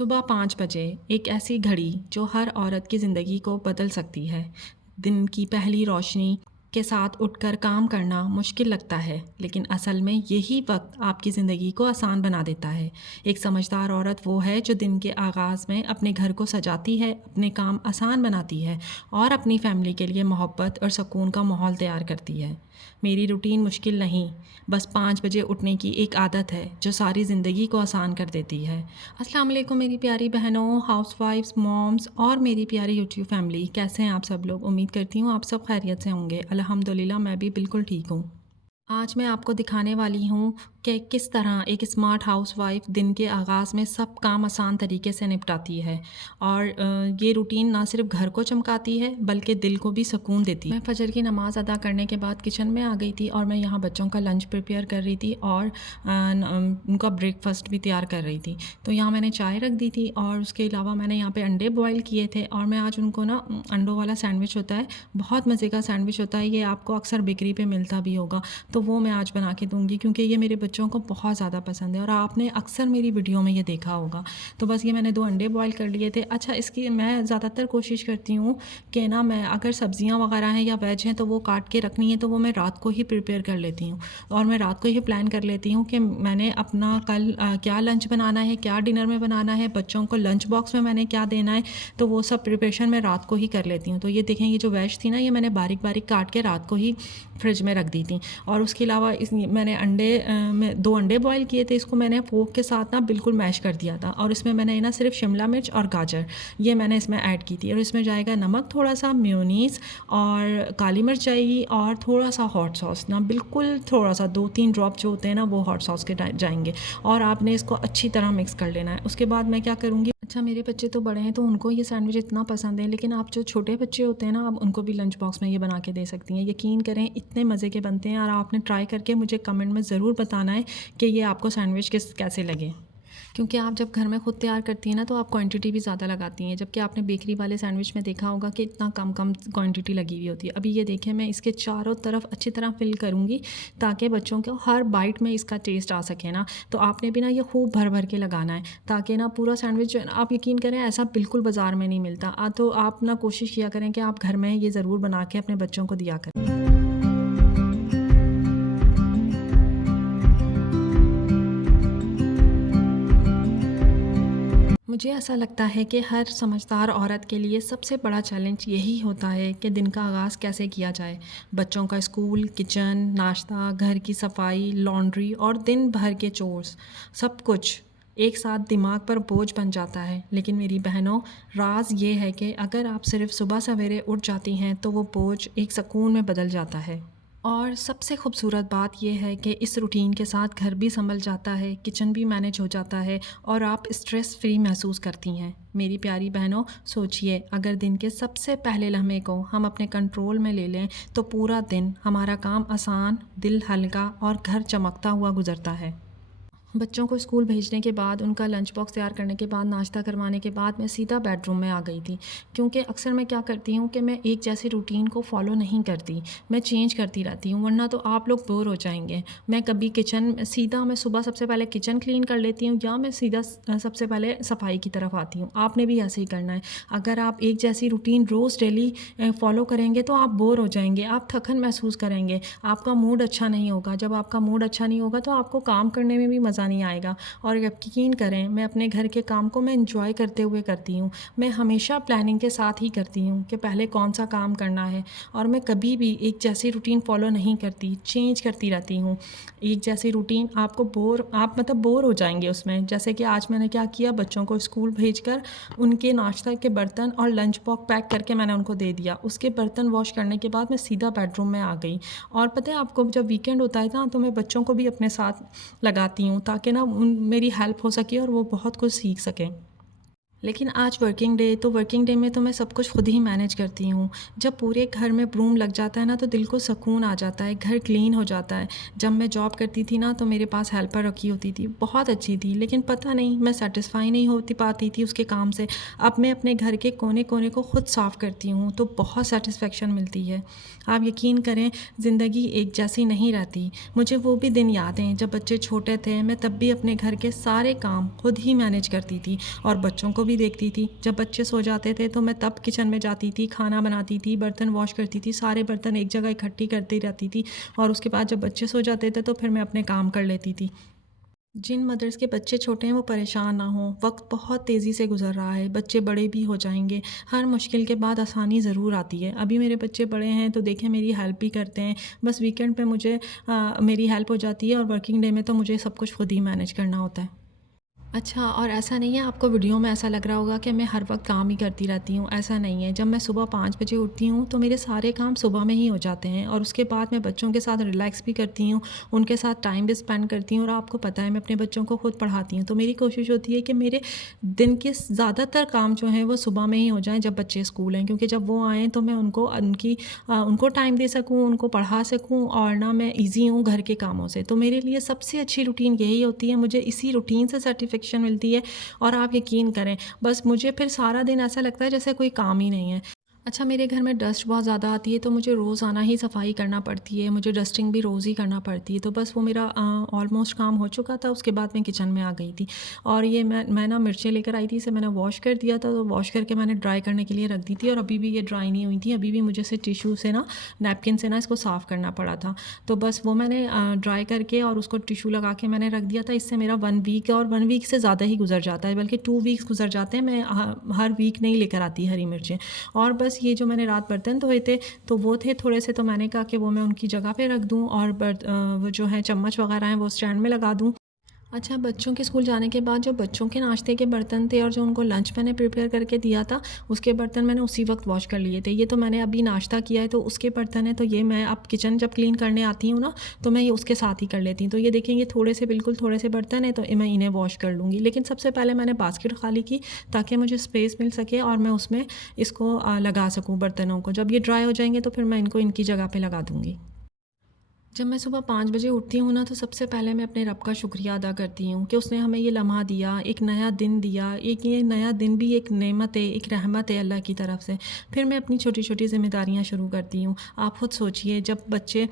सुबह 5 बजे एक ऐसी घड़ी जो हर औरत की ज़िंदगी को बदल सकती है। दिन की पहली रोशनी के साथ उठकर काम करना मुश्किल लगता है, लेकिन असल में यही वक्त आपकी ज़िंदगी को आसान बना देता है। एक समझदार औरत वो है जो दिन के आगाज़ में अपने घर को सजाती है, अपने काम आसान बनाती है और अपनी फैमिली के लिए मोहब्बत और सुकून का माहौल तैयार करती है। मेरी रूटीन मुश्किल नहीं, बस 5 बजे उठने की एक आदत है जो सारी ज़िंदगी को आसान कर देती है। अस्सलाम वालेकुम मेरी प्यारी बहनों, हाउसवाइफ्स, मॉम्स और मेरी प्यारी यूट्यूब फैमिली, कैसे हैं आप सब लोग? उम्मीद करती हूँ आप सब खैरियत से होंगे। अल्हम्दुलिल्लाह मैं भी बिल्कुल ठीक हूँ। आज मैं आपको दिखाने वाली हूँ कि किस तरह एक स्मार्ट हाउसवाइफ दिन के आगाज़ में सब काम आसान तरीके से निपटाती है और ये रूटीन ना सिर्फ घर को चमकाती है बल्कि दिल को भी सुकून देती है। मैं फजर की नमाज़ अदा करने के बाद किचन में आ गई थी और मैं यहाँ बच्चों का लंच प्रिपेयर कर रही थी और उनका ब्रेकफास्ट भी तैयार कर रही थी। तो यहाँ मैंने चाय रख दी थी और उसके अलावा मैंने यहाँ पे अंडे बॉईल किए थे और मैं आज उनको ना अंडों वाला सैंडविच होता है, बहुत मज़े का सैंडविच होता है, ये आपको अक्सर बेकरी पे मिलता भी होगा, तो वो मैं आज बना के दूँगी क्योंकि ये मेरे बच्चों को बहुत ज़्यादा पसंद है और आपने अक्सर मेरी वीडियो में ये देखा होगा। तो बस ये मैंने 2 अंडे बॉईल कर लिए थे। अच्छा, इसकी मैं ज़्यादातर कोशिश करती हूँ कि ना मैं अगर सब्ज़ियाँ वगैरह हैं या वेज हैं तो वो काट के रखनी है तो वो मैं रात को ही प्रिपेयर कर लेती हूँ और मैं रात को ही प्लान कर लेती हूँ कि मैंने अपना कल क्या लंच बनाना है, क्या डिनर में बनाना है, बच्चों को लंच बॉक्स में मैंने क्या देना है, तो वो सब प्रिपरेशन मैं रात को ही कर लेती हूँ। तो ये देखें, ये जो वेज थी ना, ये मैंने बारीक बारीक काट के रात को ही फ्रिज में रख दी थी। और उसके अलावा मैंने में 2 अंडे बॉईल किए थे, इसको मैंने फोक के साथ ना बिल्कुल मैश कर दिया था और इसमें मैंने ना सिर्फ शिमला मिर्च और गाजर ये मैंने इसमें ऐड की थी और इसमें जाएगा नमक, थोड़ा सा मेयोनीज़ और काली मिर्च जाएगी और थोड़ा सा हॉट सॉस, ना बिल्कुल थोड़ा सा 2-3 ड्रॉप जो होते हैं ना वो हॉट सॉस के जाएंगे और आपने इसको अच्छी तरह मिक्स कर लेना है। उसके बाद मैं क्या करूँगी, अच्छा मेरे बच्चे तो बड़े हैं तो उनको ये सैंडविच इतना पसंद है, लेकिन आप जो छोटे बच्चे होते हैं ना, आप उनको भी लंच बॉक्स में ये बना के दे सकती हैं। यकीन करें इतने मज़े के बनते हैं और आपने ट्राई करके मुझे कमेंट में ज़रूर बताना है कि ये आपको सैंडविच कैसे लगे, क्योंकि आप जब घर में ख़ुद तैयार करती हैं ना तो आप क्वांटिटी भी ज़्यादा लगाती हैं, जबकि आपने बेकरी वाले सैंडविच में देखा होगा कि इतना कम क्वांटिटी लगी हुई होती है। अभी ये देखें, मैं इसके चारों तरफ अच्छी तरह फिल करूँगी ताकि बच्चों को हर बाइट में इसका टेस्ट आ सके ना। तो आपने भी ना ये खूब भर भर के लगाना है ताकि ना पूरा सैंडविच जो है ना, आप यकीन करें ऐसा बिल्कुल बाज़ार में नहीं मिलता। तो आप ना कोशिश किया करें कि आप घर में ये ज़रूर बना के अपने बच्चों को दिया करें। मुझे ऐसा लगता है कि हर समझदार औरत के लिए सबसे बड़ा चैलेंज यही होता है कि दिन का आगाज़ कैसे किया जाए। बच्चों का स्कूल, किचन, नाश्ता, घर की सफाई, लॉन्ड्री और दिन भर के चोर्स, सब कुछ एक साथ दिमाग पर बोझ बन जाता है। लेकिन मेरी बहनों, राज ये है कि अगर आप सिर्फ सुबह सवेरे उठ जाती हैं तो वो बोझ एक सुकून में बदल जाता है। और सबसे खूबसूरत बात यह है कि इस रूटीन के साथ घर भी संभल जाता है, किचन भी मैनेज हो जाता है और आप स्ट्रेस फ्री महसूस करती हैं। मेरी प्यारी बहनों, सोचिए अगर दिन के सबसे पहले लम्हे को हम अपने कंट्रोल में ले लें तो पूरा दिन हमारा काम आसान, दिल हल्का और घर चमकता हुआ गुजरता है। बच्चों को स्कूल भेजने के बाद, उनका लंच बॉक्स तैयार करने के बाद, नाश्ता करवाने के बाद मैं सीधा बेडरूम में आ गई थी, क्योंकि अक्सर मैं क्या करती हूँ कि मैं एक जैसी रूटीन को फॉलो नहीं करती, मैं चेंज करती रहती हूँ, वरना तो आप लोग बोर हो जाएंगे। मैं कभी मैं सुबह सबसे पहले किचन क्लीन कर लेती हूँ या मैं सीधा सबसे पहले सफाई की तरफ आती हूँ। आपने भी ऐसे ही करना है। अगर आप एक जैसी रूटीन रोज़ डेली फॉलो करेंगे तो आप बोर हो जाएंगे, आप थकन महसूस करेंगे, आपका मूड अच्छा नहीं होगा। जब आपका मूड अच्छा नहीं होगा तो आपको काम करने में भी मज़ा नहीं आएगा। और यकीन करें, मैं अपने घर के काम को मैं इंजॉय करते हुए करती हूँ। मैं हमेशा प्लानिंग के साथ ही करती हूँ कि पहले कौन सा काम करना है और मैं कभी भी एक जैसी रूटीन फॉलो नहीं करती, चेंज करती रहती हूँ। एक जैसी रूटीन आप मतलब बोर हो जाएंगे उसमें। जैसे कि आज मैंने क्या किया, बच्चों को स्कूल भेजकर उनके नाश्ता के बर्तन और लंच बॉक्स पैक करके मैंने उनको दे दिया। उसके बर्तन वॉश करने के बाद मैं सीधा बेडरूम में आ गई। और पता है आपको, जब वीकेंड होता है ना तो मैं बच्चों को भी अपने साथ लगाती हूँ ताकि ना मेरी हेल्प हो सके और वो बहुत कुछ सीख सकें। लेकिन आज वर्किंग डे, तो वर्किंग डे में तो मैं सब कुछ खुद ही मैनेज करती हूँ। जब पूरे घर में ब्रूम लग जाता है ना, तो दिल को सुकून आ जाता है, घर क्लीन हो जाता है। जब मैं जॉब करती थी ना, तो मेरे पास हेल्पर रखी होती थी, बहुत अच्छी थी, लेकिन पता नहीं मैं सैटिस्फाई नहीं होती पाती थी उसके काम से। अब मैं अपने घर के कोने-कोने को खुद साफ़ करती हूँ, तो बहुत सैटिस्फैक्शन मिलती है। आप यकीन करें, ज़िंदगी एक जैसी नहीं रहती। मुझे वो भी दिन याद हैं जब बच्चे छोटे थे, मैं तब भी अपने घर के सारे काम खुद ही मैनेज करती थी और बच्चों को भी देखती थी। जब बच्चे सो जाते थे तो मैं तब किचन में जाती थी, खाना बनाती थी, बर्तन वॉश करती थी, सारे बर्तन एक जगह इकट्ठी करती रहती थी और उसके बाद जब बच्चे सो जाते थे तो फिर मैं अपने काम कर लेती थी। जिन मदर्स के बच्चे छोटे हैं वो परेशान ना हों, वक्त बहुत तेज़ी से गुजर रहा है, बच्चे बड़े भी हो जाएंगे। हर मुश्किल के बाद आसानी ज़रूर आती है। अभी मेरे बच्चे बड़े हैं तो देखें मेरी हेल्प भी करते हैं। बस वीकेंड पे मुझे मेरी हेल्प हो जाती है और वर्किंग डे में तो मुझे सब कुछ खुद ही मैनेज करना होता है। अच्छा, और ऐसा नहीं है आपको वीडियो में ऐसा लग रहा होगा कि मैं हर वक्त काम ही करती रहती हूँ, ऐसा नहीं है। जब मैं सुबह 5 बजे उठती हूँ तो मेरे सारे काम सुबह में ही हो जाते हैं और उसके बाद मैं बच्चों के साथ रिलैक्स भी करती हूँ, उनके साथ टाइम भी स्पेंड करती हूँ और आपको पता है मैं अपने बच्चों को खुद पढ़ाती हूँ। तो मेरी कोशिश होती है कि मेरे दिन के ज़्यादातर काम जो हैं वो सुबह में ही हो जाएँ जब बच्चे स्कूल हैं, क्योंकि जब वो आएँ तो मैं उनको टाइम दे सकूँ, उनको पढ़ा सकूँ और ना मैं ईज़ी हूँ घर के कामों से। तो मेरे लिए सबसे अच्छी रूटीन यही होती है, मुझे इसी रूटीन से सर्टिफिकेशन मिलती है और आप यकीन करें, बस मुझे फिर सारा दिन ऐसा लगता है जैसे कोई काम ही नहीं है। अच्छा, मेरे घर में डस्ट बहुत ज़्यादा आती है तो मुझे रोज़ाना ही सफाई करना पड़ती है, मुझे डस्टिंग भी रोज़ ही करना पड़ती है। तो बस वो मेरा ऑलमोस्ट काम हो चुका था, उसके बाद मैं किचन में आ गई थी और ये मैं ना मिर्चें लेकर आई थी, इसे मैंने वॉश कर दिया था, तो वॉश करके मैंने ड्राई करने के लिए रख दी थी और अभी भी ये ड्राई नहीं हुई थी, अभी भी मुझे इसे टिश्यू से ना, नैपकिन से ना इसको साफ़ करना पड़ा था। तो बस वो मैंने ड्राई करके और उसको टिश्यू लगा के मैंने रख दिया था। इससे मेरा 1 वीक और 1 वीक से ज़्यादा ही गुजर जाता है, बल्कि 2 वीक्स गुजर जाते हैं। मैं हर वीक नहीं लेकर आती हरी मिर्चें। और बस ये जो मैंने रात बर्तन धोए थे तो वो थे थोड़े से, तो मैंने कहा कि वो मैं उनकी जगह पे रख दूँ और वो जो है चम्मच वगैरह हैं वो स्टैंड में लगा दूँ। अच्छा, बच्चों के स्कूल जाने के बाद जो बच्चों के नाश्ते के बर्तन थे और जो उनको लंच मैंने प्रिपेयर करके दिया था, उसके बर्तन मैंने उसी वक्त वॉश कर लिए थे। ये तो मैंने अभी नाश्ता किया है तो उसके बर्तन हैं, तो ये मैं अब किचन जब क्लीन करने आती हूँ ना, तो मैं ये उसके साथ ही कर लेती हूँ। तो ये देखें, ये बिल्कुल थोड़े से बर्तन हैं, तो मैं इन्हें वॉश कर लूँगी। लेकिन सबसे पहले मैंने बास्केट खाली की ताकि मुझे स्पेस मिल सके और मैं उसमें इसको लगा सकूँ बर्तनों को। जब ये ड्राई हो जाएंगे तो फिर मैं इनको इनकी जगह पर लगा दूँगी। जब मैं सुबह 5 बजे उठती हूँ ना, तो सबसे पहले मैं अपने रब का शुक्रिया अदा करती हूँ कि उसने हमें ये लम्हा दिया, एक नया दिन दिया। एक ये नया दिन भी एक नेमत है, एक रहमत है अल्लाह की तरफ से। फिर मैं अपनी छोटी-छोटी ज़िम्मेदारियाँ शुरू करती हूँ। आप खुद सोचिए, जब बच्चे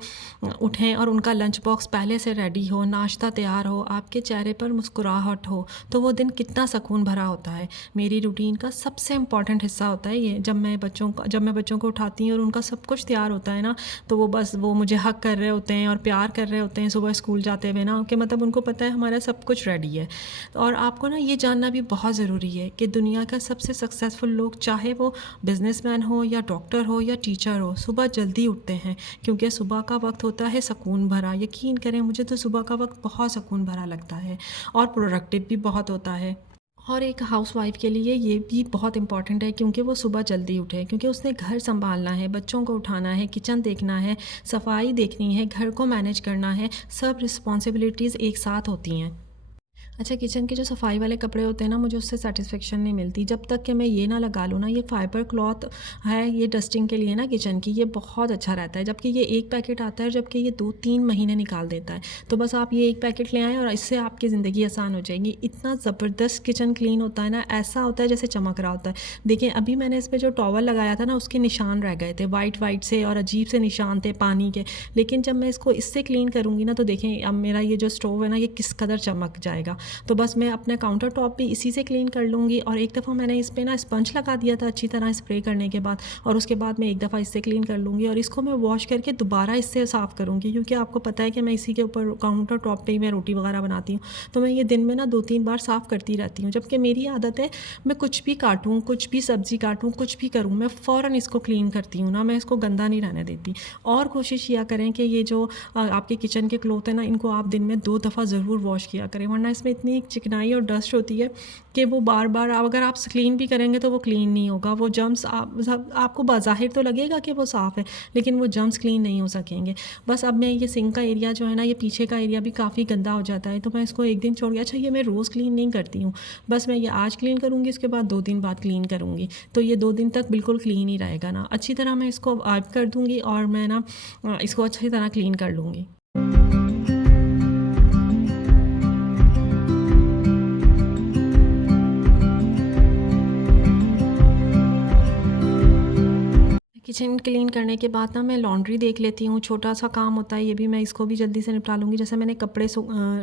उठें और उनका लंच बॉक्स पहले से रेडी हो, नाश्ता तैयार हो, आपके चेहरे पर मुस्कुराहट हो, तो वो दिन कितना सुकून भरा होता है। मेरी रूटीन का सबसे इम्पॉर्टेंट हिस्सा होता है ये। जब मैं बच्चों को उठाती हूँ और उनका सब कुछ तैयार होता है ना, तो वो मुझे हग कर रहे होते हैं और प्यार कर रहे होते हैं सुबह स्कूल जाते हुए ना, कि मतलब उनको पता है हमारा सब कुछ रेडी है। और आपको ना ये जानना भी बहुत ज़रूरी है कि दुनिया का सबसे सक्सेसफुल लोग, चाहे वो बिजनेसमैन हो या डॉक्टर हो या टीचर हो, सुबह जल्दी उठते हैं, क्योंकि सुबह का वक्त होता है सुकून भरा। यकीन करें, मुझे तो सुबह का वक्त बहुत सुकून भरा लगता है और प्रोडक्टिव भी बहुत होता है। और एक हाउसवाइफ़ के लिए ये भी बहुत इम्पॉर्टेंट है, क्योंकि वो सुबह जल्दी उठे, क्योंकि उसने घर संभालना है, बच्चों को उठाना है, किचन देखना है, सफाई देखनी है, घर को मैनेज करना है। सब रिस्पॉन्सिबिलिटीज़ एक साथ होती हैं। अच्छा, किचन के जो सफाई वाले कपड़े होते हैं ना, मुझे उससे सेटिस्फेक्शन नहीं मिलती जब तक कि मैं ये ना लगा लूँ ना, ये फाइबर क्लॉथ है, ये डस्टिंग के लिए ना किचन की, ये बहुत अच्छा रहता है। जबकि ये एक पैकेट आता है, जबकि ये 2-3 महीने निकाल देता है। तो बस आप ये एक पैकेट ले आएँ और इससे आपकी ज़िंदगी आसान हो जाएगी। इतना ज़बरदस्त किचन क्लीन होता है ना, ऐसा होता है जैसे चमक रहा होता है। देखिए, अभी मैंने इस पर जो टॉवल लगाया था ना, उसके निशान रह गए थे, वाइट वाइट से और अजीब से निशान थे पानी के। लेकिन जब मैं इसको इससे क्लीन करूँगी ना, तो देखें अब मेरा ये जो स्टोव है ना, ये किस कदर चमक जाएगा। तो बस मैं अपने काउंटर टॉप भी इसी से क्लीन कर लूँगी। और एक दफ़ा मैंने इस पे ना स्पंज लगा दिया था अच्छी तरह स्प्रे करने के बाद, और उसके बाद मैं एक दफ़ा इससे क्लीन कर लूँगी और इसको मैं वॉश करके दोबारा इससे साफ़ करूँगी, क्योंकि आपको पता है कि मैं इसी के ऊपर काउंटर टॉप पे ही मैं रोटी वगैरह बनाती हूँ। तो मैं ये दिन में ना 2-3 बार साफ़ करती रहती हूँ। जबकि मेरी आदत है, मैं कुछ भी काटूँ, कुछ भी सब्ज़ी काटूँ, कुछ भी करूँ, मैं फ़ौरन इसको क्लीन करती हूँ ना, मैं इसको गंदा नहीं रहने देती। और कोशिश किया करें कि ये जो आपके किचन के क्लॉथ है ना, इनको आप दिन में 2 दफ़ा ज़रूर वॉश किया करें, वरना इसमें इतनी एक चिकनाई और डस्ट होती है कि वो बार बार अगर आप क्लीन भी करेंगे तो वो क्लीन नहीं होगा। वो जर्म्स आपको बाज़ाहिर तो लगेगा कि वो साफ़ है, लेकिन वो जर्म्स क्लीन नहीं हो सकेंगे। बस अब मैं ये सिंक का एरिया जो है ना, ये पीछे का एरिया भी काफ़ी गंदा हो जाता है, तो मैं इसको एक दिन छोड़ के, अच्छा ये मैं रोज़ क्लीन नहीं करती हूँ, बस मैं ये आज क्लीन करूँगी, इसके बाद 2 दिन बाद क्लीन करूँगी, तो ये 2 दिन तक बिल्कुल क्लीन ही रहेगा ना। अच्छी तरह मैं इसको वाइप कर दूँगी और मैं ना इसको अच्छी तरह क्लीन कर लूँगी। किचन क्लीन करने के बाद ना मैं लॉन्ड्री देख लेती हूँ, छोटा सा काम होता है ये भी, मैं इसको भी जल्दी से निपटा लूँगी। जैसे मैंने कपड़े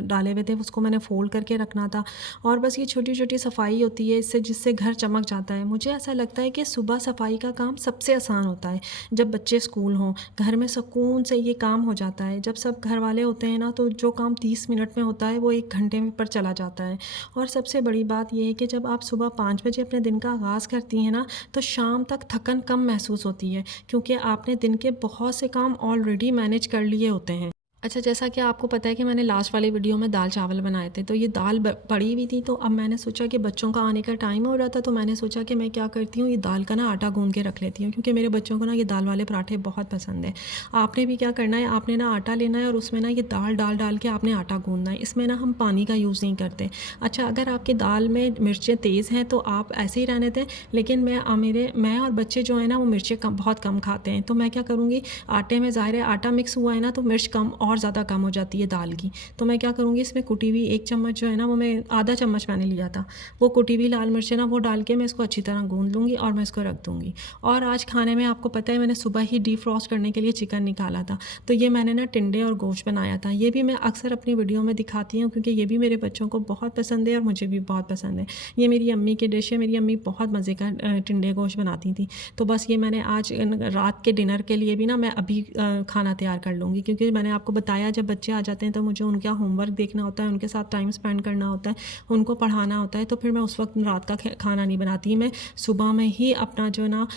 डाले हुए थे, उसको मैंने फ़ोल्ड करके रखना था, और बस ये छोटी छोटी सफाई होती है इससे, जिससे घर चमक जाता है। मुझे ऐसा लगता है कि सुबह सफाई का काम सबसे आसान होता है। जब बच्चे स्कूल हों, घर में सुकून से ये काम हो जाता है। जब सब घर वाले होते हैं ना, तो जो काम 30 मिनट में होता है वो 1 घंटे में पर चला जाता है। और सबसे बड़ी बात यह है कि जब आप सुबह 5 बजे अपने दिन का आगाज़ करती हैं ना, तो शाम तक थकन कम महसूस होती है, क्योंकि आपने दिन के बहुत से काम ऑलरेडी मैनेज कर लिए होते हैं। अच्छा, जैसा कि आपको पता है कि मैंने लास्ट वाली वीडियो में दाल चावल बनाए थे, तो ये दाल पड़ी हुई थी, तो अब मैंने सोचा कि बच्चों का आने का टाइम हो रहा था, तो मैंने सोचा कि मैं क्या करती हूँ, ये दाल का ना आटा गूंद के रख लेती हूँ, क्योंकि मेरे बच्चों को ना ये दाल वाले पराठे बहुत पसंद है। आपने भी क्या करना है, आपने ना आटा लेना है और उसमें ना ये दाल डाल के आपने आटा गूंदना है। इसमें ना हम पानी का यूज़ नहीं करते। अच्छा, अगर आपकी दाल में मिर्चें तेज़ हैं तो आप ऐसे ही रहने दें, लेकिन मैं और बच्चे जो है ना, वो मिर्चें बहुत कम खाते हैं, तो मैं क्या करूँगी, आटे में ज़ाहिर है आटा मिक्स हुआ है ना, तो मिर्च कम और ज़्यादा कम हो जाती है दाल की। तो मैं क्या करूँगी, इसमें कुटी हुई 1 चम्मच जो है ना, वो मैं आधा चम्मच मैंने लिया था, वो कुटी हुई लाल मिर्च है ना, वो डाल के मैं इसको अच्छी तरह गूंद लूँगी और मैं इसको रख दूँगी। और आज खाने में आपको पता है, मैंने सुबह ही डीफ्रॉस्ट करने के लिए चिकन निकाला था, तो ये मैंने ना टिंडे और गोश्त बनाया था। ये भी मैं अक्सर अपनी वीडियो में दिखाती हूँ, क्योंकि ये भी मेरे बच्चों को बहुत पसंद है और मुझे भी बहुत पसंद है। ये मेरी अम्मी की डिश है, मेरी अम्मी बहुत मज़े का टिंडे गोश्त बनाती थी। तो बस ये मैंने आज रात के डिनर के लिए भी ना मैं अभी खाना तैयार कर लूँगी, क्योंकि मैंने आपको बताया जब बच्चे आ जाते हैं तो मुझे उनका होमवर्क देखना होता है, उनके साथ टाइम स्पेंड करना होता है, उनको पढ़ाना होता है, तो फिर मैं उस वक्त रात का खाना नहीं बनाती। मैं सुबह में ही अपना जो ना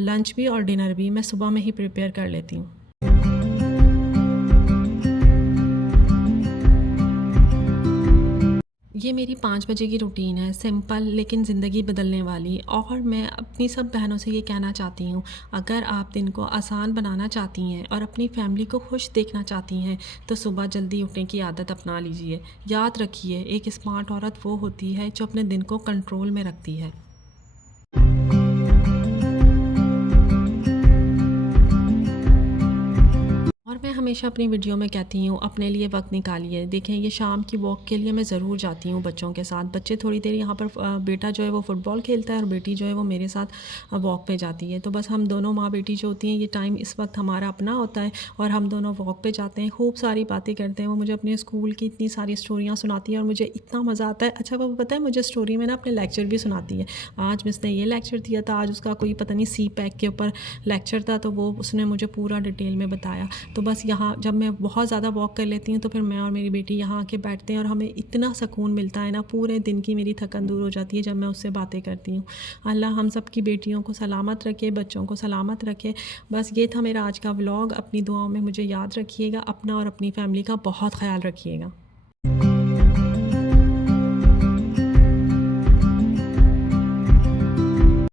लंच भी और डिनर भी मैं सुबह में ही प्रिपेयर कर लेती हूँ। ये मेरी 5 बजे की रूटीन है, सिंपल लेकिन ज़िंदगी बदलने वाली। और मैं अपनी सब बहनों से ये कहना चाहती हूँ, अगर आप दिन को आसान बनाना चाहती हैं और अपनी फैमिली को खुश देखना चाहती हैं, तो सुबह जल्दी उठने की आदत अपना लीजिए। याद रखिए, एक स्मार्ट औरत वो होती है जो अपने दिन को कंट्रोल में रखती है। और मैं हमेशा अपनी वीडियो में कहती हूँ, अपने लिए वक्त निकालिए। देखें, ये शाम की वॉक के लिए मैं ज़रूर जाती हूँ बच्चों के साथ। बच्चे थोड़ी देर यहाँ पर बेटा जो है वो फ़ुटबॉल खेलता है और बेटी जो है वो मेरे साथ वॉक पे जाती है। तो बस हम दोनों माँ बेटी जो होती हैं, ये टाइम इस वक्त हमारा अपना होता है और हम दोनों वॉक पे जाते हैं, खूब सारी बातें करते हैं। वो मुझे अपने स्कूल की इतनी सारी स्टोरियाँ सुनाती है और मुझे इतना मज़ा आता है। अच्छा, वो पता है, मुझे स्टोरी में ना अपने लेक्चर भी सुनाती है। आज मिस ने ये लेक्चर दिया था, आज उसका कोई पता नहीं सी पैक के ऊपर लेक्चर था, तो वो उसने मुझे पूरा डिटेल में बताया। तो बस यहाँ जब मैं बहुत ज़्यादा वॉक कर लेती हूँ, तो फिर मैं और मेरी बेटी यहाँ आके बैठते हैं और हमें इतना सुकून मिलता है ना, पूरे दिन की मेरी थकन दूर हो जाती है जब मैं उससे बातें करती हूँ। अल्लाह हम सब की बेटियों को सलामत रखे, बच्चों को सलामत रखे। बस ये था मेरा आज का व्लॉग। अपनी दुआओं में मुझे याद रखिएगा। अपना और अपनी फैमिली का बहुत ख्याल रखिएगा।